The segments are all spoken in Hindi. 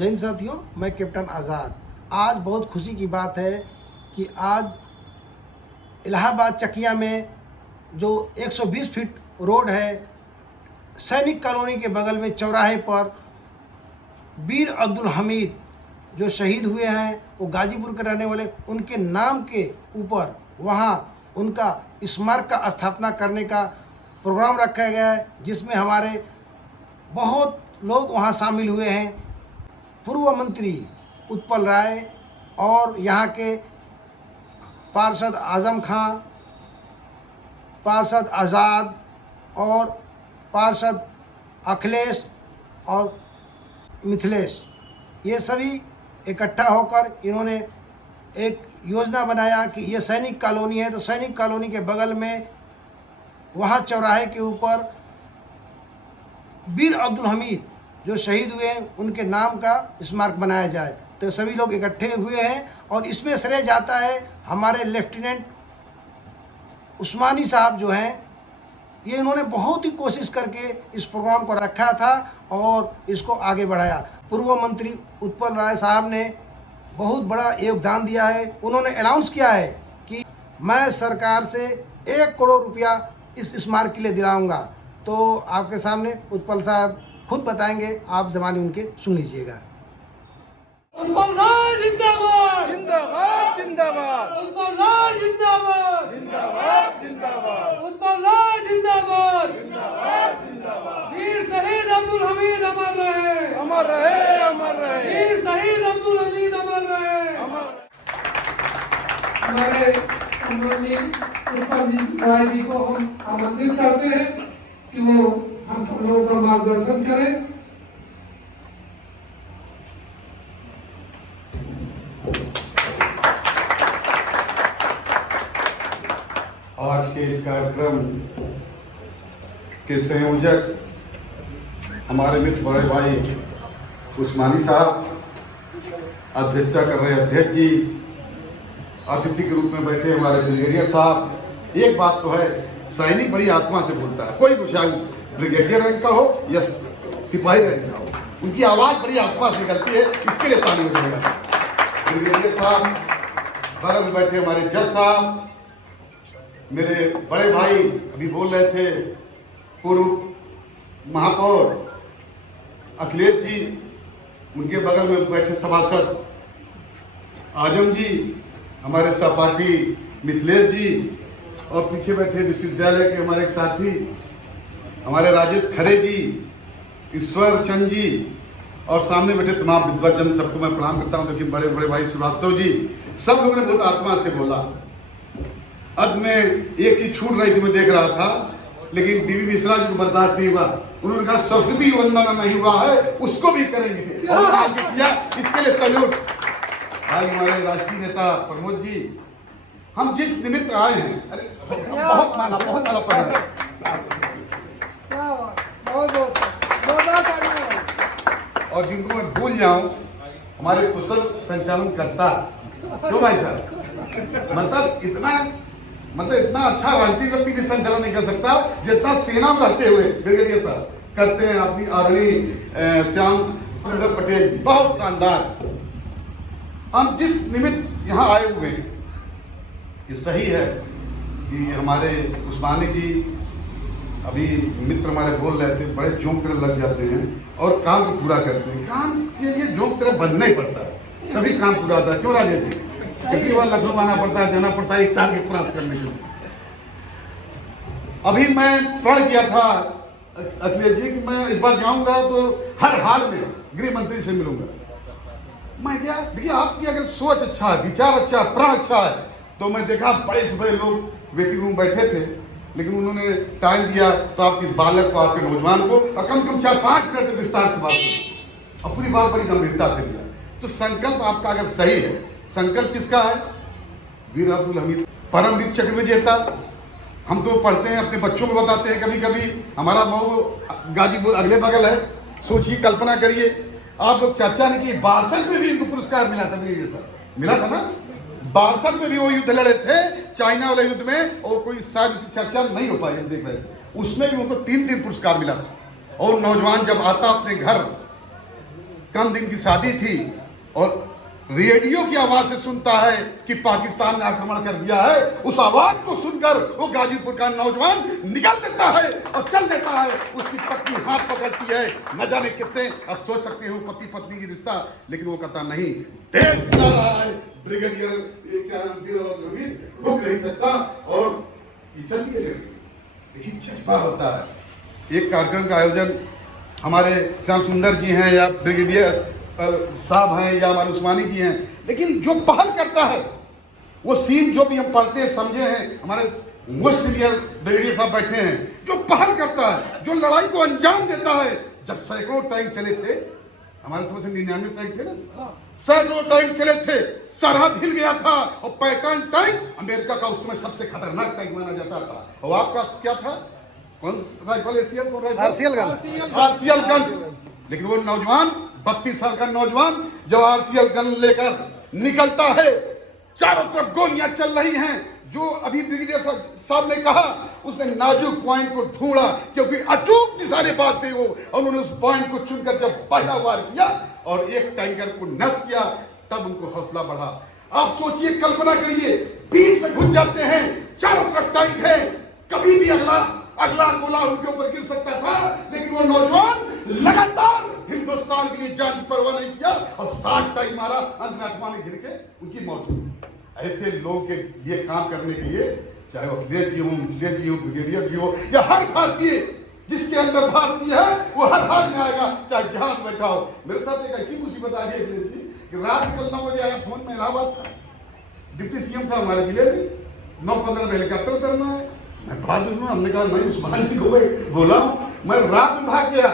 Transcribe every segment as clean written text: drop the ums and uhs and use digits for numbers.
जय हिंद साथियों, मैं कैप्टन आज़ाद। आज बहुत खुशी की बात है कि आज इलाहाबाद चकिया में जो 120 फीट रोड है, सैनिक कॉलोनी के बगल में चौराहे पर वीर अब्दुल हमीद जो शहीद हुए हैं, वो गाजीपुर के रहने वाले, उनके नाम के ऊपर वहाँ उनका स्मारक का स्थापना करने का प्रोग्राम रखा गया है, जिसमें हमारे बहुत लोग वहाँ शामिल हुए हैं। पूर्व मंत्री उत्पल राय और यहाँ के पार्षद आजम खां, पार्षद आज़ाद और पार्षद अखिलेश और मिथिलेश, ये सभी इकट्ठा होकर इन्होंने एक योजना बनाया कि ये सैनिक कॉलोनी है, तो सैनिक कॉलोनी के बगल में वहाँ चौराहे के ऊपर वीर अब्दुल हमीद जो शहीद हुए हैं, उनके नाम का स्मारक बनाया जाए। तो सभी लोग इकट्ठे हुए हैं और इसमें श्रेय जाता है हमारे लेफ्टिनेंट उस्मानी साहब जो हैं, ये इन्होंने बहुत ही कोशिश करके इस प्रोग्राम को रखा था और इसको आगे बढ़ाया। पूर्व मंत्री उत्पल राय साहब ने बहुत बड़ा योगदान दिया है। उन्होंने अनाउंस किया है कि मैं सरकार से 1 करोड़ रुपया इस स्मारक के लिए दिलाऊंगा। तो आपके सामने उत्पल साहब खुद बताएंगे, आप ज़बानी उनके सुन लीजिएगा। उत्पल राय जिंदाबाद, जिंदाबाद जिंदाबाद, उत्पल राय जिंदाबाद, जिंदाबाद जिंदाबाद, उत्पल राय जिंदाबाद, जिंदाबाद जिंदाबाद। वीर शहीद अब्दुल हमीद अमर रहे, अमर रहे, अमर रहे, वीर शहीद अब्दुल हमीद अमर रहे, अमर। हमारे सम्माननीय उत्पल राय जी को हम आमंत्रित करते हैं कि वो हम सब लोगों का मार्गदर्शन करें। आज के इस कार्यक्रम के संयोजक हमारे मित्र बड़े भाई उस्मानी साहब, अध्यक्षता कर रहे अध्यक्ष जी, अतिथि के रूप में बैठे हमारे ब्रिगेडियर साहब। एक बात तो है, सैनिक बड़ी आत्मा से बोलता है, कोई भी ब्रिगेडियर रैंक का हो या सिपाही रैंक का हो, उनकी आवाज़ बड़ी आत्मा से निकलती है। इसके लिए ताली बजाएगा ब्रिगेडियर साहब। बगल में बैठे हमारे जज साहब, मेरे बड़े भाई अभी बोल रहे थे, पूर्व महापौर अखिलेश जी, उनके बगल में बैठे सभासद आजम जी, हमारे सहपाठी मिथिलेश जी, और पीछे बैठे विश्वविद्यालय के हमारे एक साथी हमारे राजेश खरे जी, ईश्वर चंद जी, और सामने बैठे तमाम विद्वजन, सबको मैं प्रणाम करता हूँ। लेकिन बड़े बड़े भाई श्रीवास्तव जी, सब लोगों ने बहुत आत्मा से बोला। अब मैं एक चीज छूट रही थी, मैं देख रहा था, लेकिन बीबी मिश्रा जी को बर्दाश्त नहीं हुआ। उन्होंने कहा सरस्वती वंदना नहीं हुआ है, उसको भी करेंगे, और आगे किया। इसके लिए सैल्यूट। भाई हमारे राष्ट्रीय नेता प्रमोद जी, हम जिस निमित्त आए हैं, अरे बहुत माला पड़ा, और जिनको मैं भूल जाऊं, हमारे कुशल संचालन करता, क्यों भाई साहब, मतलब इतना अच्छा राजनीतिक व्यक्ति भी संचालन नहीं कर सकता जितना सेना में रहते हुए ब्रिगेडियर साहब करते हैं। अपनी आदरणीय श्याम सुंदर पटेल जी, बहुत शानदार। हम जिस निमित्त यहाँ आए हुए हैं, ये सही है कि हमारे उस्मानी जी, अभी मित्र हमारे बोल रहे थे, बड़े जोंक तरह लग जाते हैं और काम को पूरा करते हैं। काम के लिए जोंक तरह बनना ही पड़ता है, तभी काम पूरा होता है। क्यों राजेश जी? कितनी बार लखनऊ आना पड़ता है, जाना पड़ता है एक टारगेट प्राप्त करने के लिए। अभी मैं प्रण किया था अखिलेश जी कि मैं इस बार जाऊंगा तो हर हाल में गृह मंत्री से मिलूंगा। मैं क्या देखिए, आपकी अगर सोच अच्छा है, विचार अच्छा है, प्रण अच्छा है, तो मैं देखा बड़े से बड़े लोग वेटिंग रूम बैठे थे, लेकिन उन्होंने टाइम दिया तो आपके इस बालक को, आपके नौजवान को, और कम से कम 4-5 मिनट विस्तार से बात की और पूरी बात बड़ी गंभीरता से दिया। तो संकल्प आपका अगर सही है, संकल्प किसका है? वीर अब्दुल हमीद, परमवीर चक्र विजेता। हम तो पढ़ते हैं, अपने बच्चों को बताते हैं कभी कभी। हमारा मऊ गाजीपुर अगले बगल है, सोचिए, कल्पना करिए, आप लोग चर्चा नहीं की, 62 में भी इनको पुरस्कार मिला था, मिला था ना। 62 में भी वो युद्ध लड़े थे, चाइना वाले युद्ध में, और कोई शायद चर्चा नहीं हो पाई, देख रहे थे। उसमें भी उनको 3 पुरस्कार मिला था। और नौजवान जब आता अपने घर कम दिन की शादी थी और रेडियो की आवाज से सुनता है कि पाकिस्तान ने आक्रमण कर दिया है। उस आवाज को सुनकर वो गाजीपुर का नौजवान निकल देता है और चल देता है। उसकी पत्नी हाथ पकड़ती है, न जाने कितने, अब सोच सकते हो पति पत्नी की रिश्ता, लेकिन वो कहता नहीं, देश जिता रहा है। ब्रिगेडियर क्या नाम रुक नहीं सकता और चल के लेकिन जज्बा होता है। एक कार्यक्रम का आयोजन हमारे श्याम सुंदर जी हैं या ब्रिगेडियर साहब हैं या हमारे उस्मानी जी हैं, लेकिन जो पहल करता है वो सीन जो भी हम पढ़ते हैं समझे हैं, हमारे मोस्ट सीनियर ब्रिगेडियर साहब बैठे हैं, जो पहल करता है, जो लड़ाई को अंजाम देता है। जब सैकड़ों टैंक चले थे, हमारे समझ से 99 टैंक थे ना, सैकड़ों टैंक चले थे, सरहद हिल गया था और पैटर्न टैंक अमेरिका का उस समय सबसे खतरनाक टैंक माना जाता था। और आपका क्या था, कौन राइफल आरसीएल गन। लेकिन वो नौजवान 32 साल का नौजवान जब आरसीएल गन लेकर निकलता है, चारों तरफ गोलियां चल रही हैं। जो अभी ब्रिगेडियर साहब ने कहा, उसने नाजुक पॉइंट को ढूंढा क्योंकि अचूक निशाने बात थे वो, और उन्होंने उस पॉइंट को चुनकर जब पहला वार किया और एक टैंकर को नष्ट किया, तब उनको हौसला बढ़ा। आप सोचिए, कल्पना करिए, बीच में घुस जाते हैं, चारों तरफ टैंक है, कभी भी अगला गोला उनके ऊपर गिर सकता था, लेकिन वो नौजवान लगातार हिंदुस्तान के लिए जान की परवाह नहीं किया और 60 टाइम मारा, अंत में आत्मा में गिर के उनकी मौत हुई। ऐसे लोगों के ये काम करने के लिए, चाहे वो अखिलेश जी हो, मिथिलेश जी हो, ब्रिगेडियर जी हो, या हर भारतीय जिसके अंदर भारतीय है वो हर हाल में आएगा, चाहे जहां बैठा हो। मेरे साथ एक ऐसी मुसीबत आ गई अखिलेश जी कि रात कल 9 बजे आया फोन में, इलाहाबाद था, डिप्टी सीएम साहब हमारे जिले में 9:15 में हेलीकॉप्टर उतरना है। मैं बात में हमने कहा नहीं, उस्मान जी को बोला, मैं रात में भाग गया,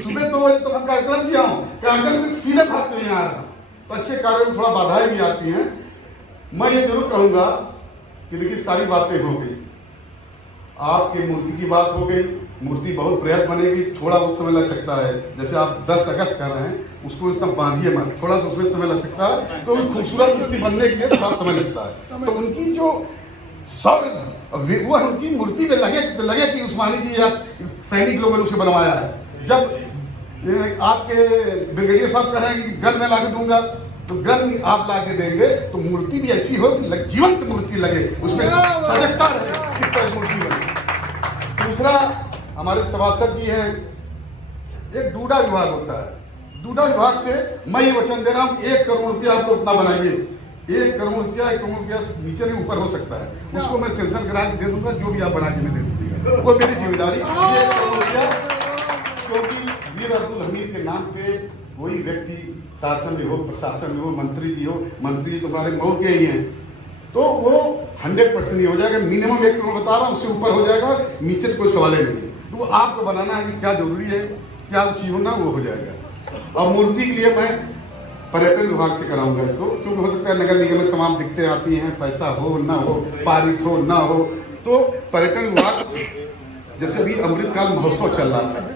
सुबह 2 बजे तो मैं कार्यक्रम किया हूँ, कार्यक्रम में सीधे भाग के यहाँ आ रहा। तो अच्छे कार्यों में थोड़ा बाधाएं भी आती हैं। मैं ये जरूर कहूँगा कि देखिए सारी बातें हो गई, आपकी मूर्ति की बात हो गई, मूर्ति बहुत बृहद बनेगी, थोड़ा बहुत समय लग सकता है। जैसे आप 10 अगस्त कर रहे हैं, उसको इतना बांधिए मत, थोड़ा सा उसमें समय लग सकता है। तो खूबसूरत मूर्ति बनने के लिए थोड़ा समय लगता है। तो उनकी जो वो उनकी मूर्ति में लगे कि उस्मानी जी या सैनिक लोगों ने उसे बनवाया है। जब आपके ब्रिगेडियर साहब कह रहे हैं कि गन में ला के दूंगा, तो गन आप ला के देंगे तो मूर्ति भी ऐसी हो कि जीवंत मूर्ति लगे, उसमें सजगता रहे, किस तरह मूर्ति लगे। दूसरा, हमारे सभासद जी हैं, एक डूडा विभाग होता है, डूडा विभाग से मैं ये वचन दे रहा हूँ, 1 करोड़ रुपया आपको उतना बनाइए, 1 करोड़ रुपया, 1 करोड़ रुपया नीचे नहीं ऊपर हो सकता है, उसको मैं सेंसर करा के दे दूंगा, जो भी आप बना के मैं दे दीजिएगा, वो मेरी जिम्मेदारी। 1 करोड़ रुपया, क्योंकि वीर अब्दुल हमीद के नाम पे कोई व्यक्ति शासन में हो, प्रशासन में हो, मंत्री जी हो, मंत्री जी तो हमारे मऊ के ही हैं, तो वो 100% ही हो जाएगा। मिनिमम 1 करोड़ बता रहा हूँ, उससे ऊपर हो जाएगा, नीचे कोई सवाल ही नहीं। तो वो आपको बनाना है कि क्या जरूरी है, क्या चीज होना, वो हो जाएगा। और मूर्ति के लिए मैं पर्यटन विभाग से कराऊंगा इसको, क्योंकि हो सकता है नगर निगम में तमाम दिक्कतें आती हैं, पैसा हो ना हो, पारित हो ना हो, तो पर्यटन विभाग, जैसे अभी अमृतकाल महोत्सव चल रहा था,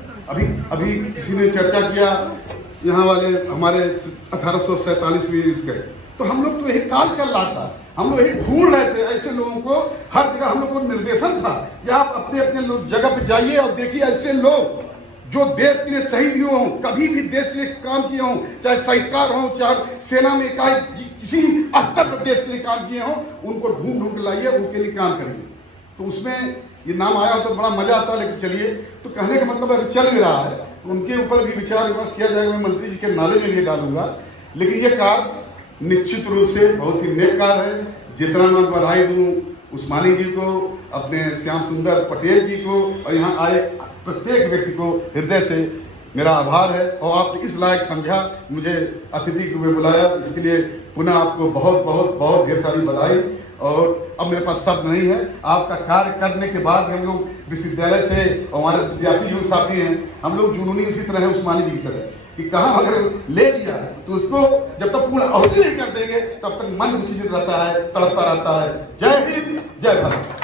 अभी किसी ने चर्चा किया, यहाँ वाले हमारे 1847 में युद्ध गए, तो हम लोग तो यही काल चल रहा था, हम लोग यही ढूंढ रहे थे ऐसे लोगों को, हर जगह हम लोग को निर्देशन था कि आप अपने अपने जगह पे जाइए और देखिए ऐसे लोग जो देश के लिए शहीद हुए हों, कभी भी देश के लिए काम किए हों, चाहे साहित्यकार हों, चाहे सेना में किसी स्तर पर देश के लिए काम किए हों, उनको ढूंढ के लाइए, उनके लिए काम करिए। तो उसमें ये नाम आया तो बड़ा मजा आता है, लेकिन चलिए, तो कहने का मतलब अभी चल भी रहा है, तो उनके ऊपर भी विचार विमर्श किया जाएगा। मैं मंत्री जी के नाले में भी डालूंगा, लेकिन ये कार्य निश्चित रूप से बहुत ही नेक कार्य है। जितना मैं बधाई दूँ उस्मानी जी को, अपने श्याम सुंदर पटेल जी को, और यहाँ आए प्रत्येक व्यक्ति को हृदय से मेरा आभार है। और आपने इस लायक समझा, मुझे अतिथि के रूप में बुलाया, इसके लिए पुनः आपको बहुत बहुत बहुत ढेर सारी बधाई। और अब मेरे पास शब्द नहीं है, आपका कार्य करने के बाद हम लोग विश्वविद्यालय से, और हमारे विद्यार्थी जो साथी हैं, हम लोग जुनूनी उसी तरह है उस्मानी जी की तरह, कि कहाँ अगर ले लिया तो उसको जब तक पूर्ण अवधि नहीं कर देंगे तब तक मन विचलित रहता है, तड़पता रहता है। जय हिंद, जय भारत।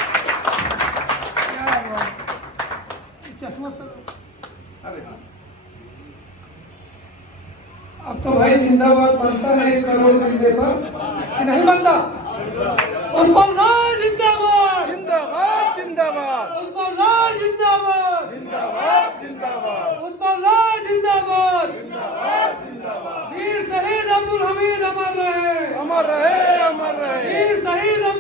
अब तो भाई जिंदाबाद बनता है 1 करोड़ बनने पर कि नहीं बनता? उत्पल राज जिंदाबाद, जिंदाबाद जिंदाबाद, उत्पल राज जिंदाबाद, जिंदाबाद जिंदाबाद, उत्पल राज जिंदाबाद, जिंदाबाद जिंदाबाद। अमर रहे, अमर रहे। वीर शहीद